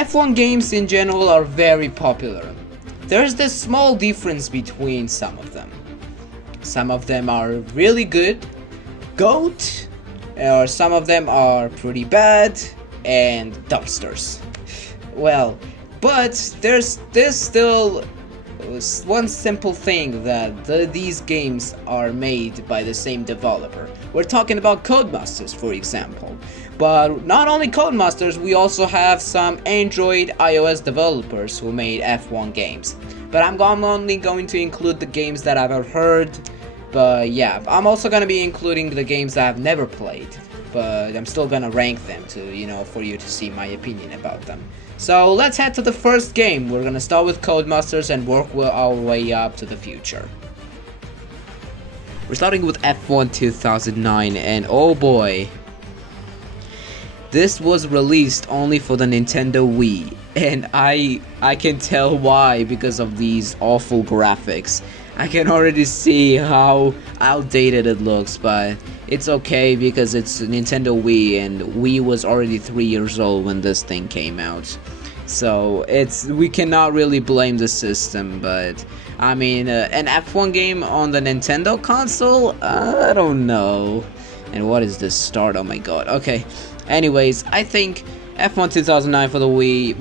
F1 games in general are very popular. There's this small difference between some of them. Some of them are really good, GOAT, or some of them are pretty bad, and dumpsters. Well, but there's still one simple thing that these games are made by the same developer. We're talking about Codemasters, for example. But not only Codemasters, we also have some Android iOS developers who made F1 games. But I'm only going to include the games that I've heard. But yeah, I'm also going to be including the games that I've never played. But I'm still going to rank them to, for you to see my opinion about them. So let's head to the first game. We're going to start with Codemasters and work our way up to the future. We're starting with F1 2009, and oh boy. This was released only for the Nintendo Wii, and I can tell why, because of these awful graphics. I can already see how outdated it looks, but it's okay because it's Nintendo Wii, and Wii was already 3 years old when this thing came out. So we cannot really blame the system, but I mean, an F1 game on the Nintendo console? I don't know. And what is this start? Oh my god. Okay. Anyways, I think F1 2009 for the Wii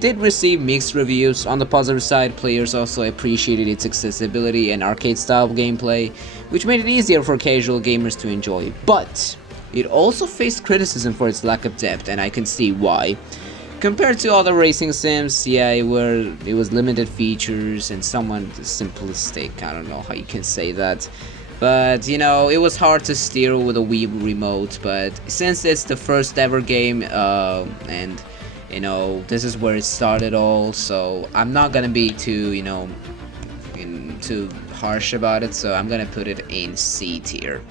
did receive mixed reviews. On the positive side, players also appreciated its accessibility and arcade style gameplay, which made it easier for casual gamers to enjoy. But it also faced criticism for its lack of depth, and I can see why. Compared to other racing sims, yeah, it was limited features and somewhat simplistic. I don't know how you can say that. But, it was hard to steer with a Wii remote, but since it's the first ever game, and, this is where it started all, so I'm not gonna be too, too harsh about it, so I'm gonna put it in C tier.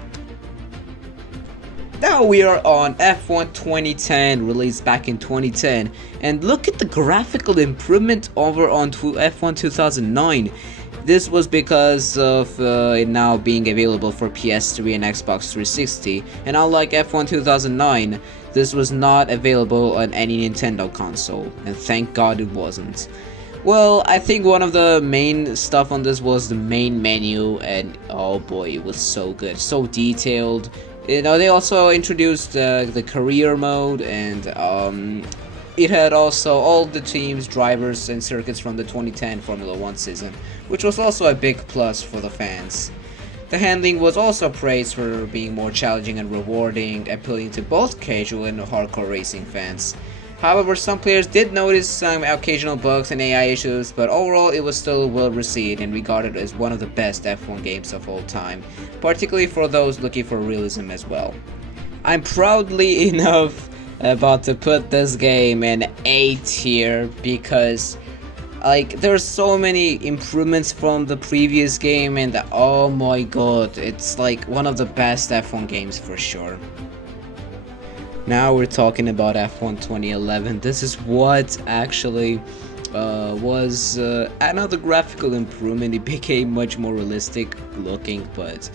Now we are on F1 2010, released back in 2010, and look at the graphical improvement over on F1 2009. This was because of it now being available for PS3 and Xbox 360, and unlike F1 2009, this was not available on any Nintendo console, and thank God it wasn't. Well, I think one of the main stuff on this was the main menu, and oh boy, it was so good, so detailed. They also introduced the career mode, and it had also all the teams, drivers, and circuits from the 2010 Formula 1 season, which was also a big plus for the fans. The handling was also praised for being more challenging and rewarding, appealing to both casual and hardcore racing fans. However, some players did notice some occasional bugs and AI issues, but overall it was still well received and regarded as one of the best F1 games of all time, particularly for those looking for realism as well. I'm proudly enough about to put this game in A tier because there's so many improvements from the previous game, and oh my god, it's one of the best F1 games for sure. Now we're talking about F1 2011. This is what actually was another graphical improvement. It became much more realistic looking, but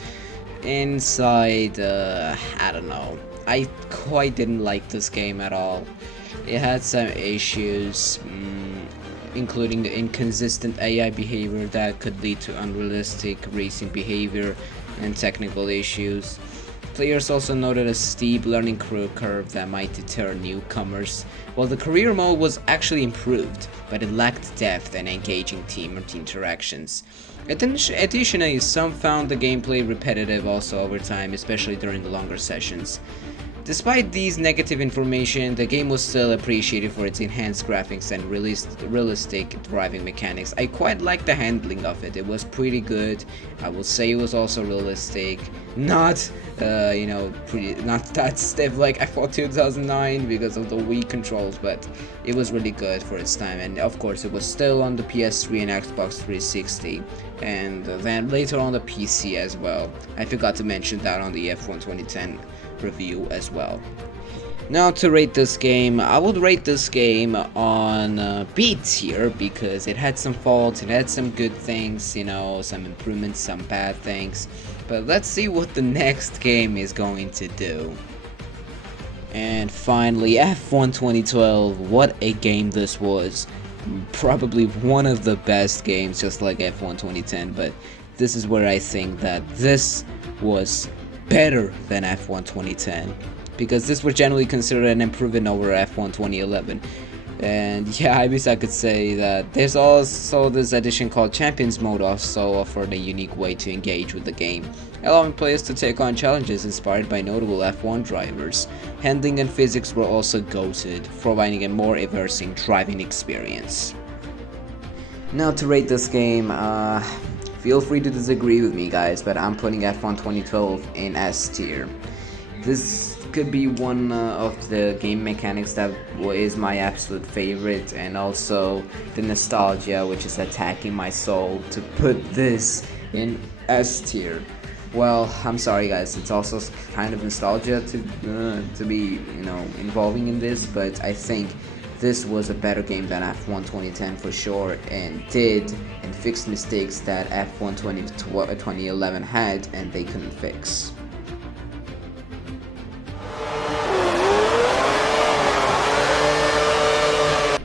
inside, I don't know. I quite didn't like this game at all. It had some issues, including the inconsistent AI behavior that could lead to unrealistic racing behavior and technical issues. Players also noted a steep learning curve that might deter newcomers, while the career mode was actually improved, but it lacked depth and engaging team interactions. Additionally, some found the gameplay repetitive also over time, especially during the longer sessions. Despite these negative information, the game was still appreciated for its enhanced graphics and realistic driving mechanics. I quite liked the handling of it. It was pretty good. I will say it was also realistic. Not, not that stiff like F1 2009 because of the Wii controls, but it was really good for its time. And of course, it was still on the PS3 and Xbox 360, and then later on the PC as well. I forgot to mention that on the F1 2010 review as well. Now to rate this game, I would rate this game on B tier because it had some faults, it had some good things, some improvements, some bad things. But let's see what the next game is going to do. And finally, F1 2012. What a game this was. Probably one of the best games, just like F1 2010, but this is where I think that this was better than F1 2010, because this was generally considered an improvement over F1 2011. And yeah, I guess I could say that there's also this edition called Champions Mode, also offered a unique way to engage with the game, allowing players to take on challenges inspired by notable F1 drivers. Handling and physics were also goated, providing a more immersive driving experience. Now to rate this game, feel free to disagree with me guys, but I'm putting F1 2012 in S tier. This could be one of the game mechanics that is my absolute favorite, and also the nostalgia which is attacking my soul to put this in S tier. Well, I'm sorry guys, it's also kind of nostalgia to be involving in this, but I think this was a better game than F1 2010 for sure, and did and fixed mistakes that F1 2011 had and they couldn't fix.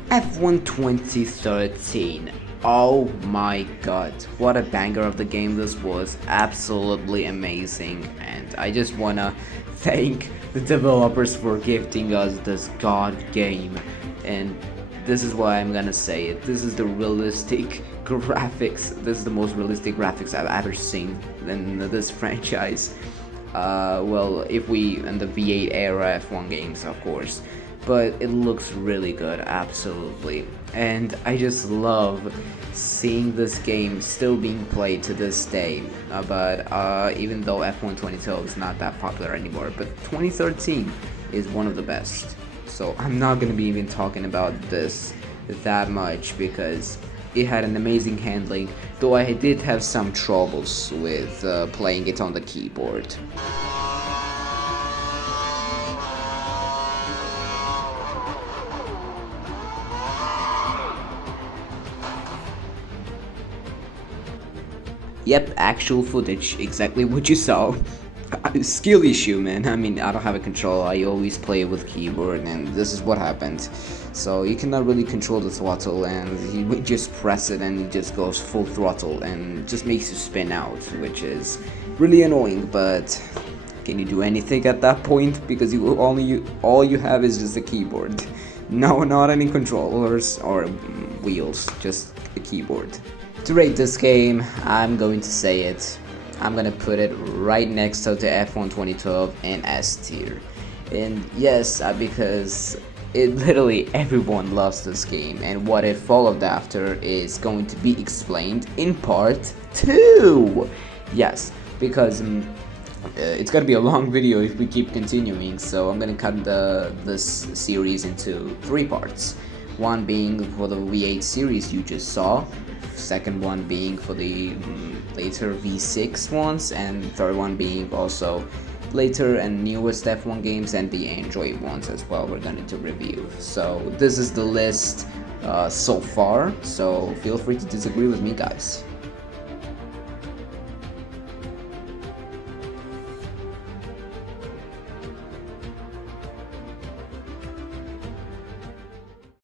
F1 2013. Oh my god, what a banger of the game this was. Absolutely amazing, and I just wanna thank the developers for gifting us this god game. And this is why I'm gonna say it. This is the realistic graphics. This is the most realistic graphics I've ever seen in this franchise. Well, if we in the V8 era F1 games, of course. But it looks really good, absolutely. And I just love seeing this game still being played to this day. But even though F1 2012 is not that popular anymore, but 2013 is one of the best. So I'm not gonna be even talking about this that much because it had an amazing handling, though I did have some troubles with playing it on the keyboard. Yep, actual footage, exactly what you saw. Skill issue, man. I mean, I don't have a controller. I always play with keyboard, and this is what happened. So you cannot really control the throttle, and you just press it and it just goes full throttle and just makes you spin out, which is really annoying. But can you do anything at that point? Because all you have is just a keyboard. No, not any controllers or wheels, just a keyboard. To rate this game, I'm going to say it. I'm gonna put it right next to the F1 2012 in S tier. And yes, because it literally everyone loves this game, and what it followed after is going to be explained in part 2. Yes, because it's gonna be a long video if we keep continuing, so I'm gonna cut this series into 3 parts. One being for the V8 series you just saw, second one being for the later V6 ones, and third one being also later and newest F1 games and the Android ones as well we're going to review. So this is the list so far, so feel free to disagree with me guys.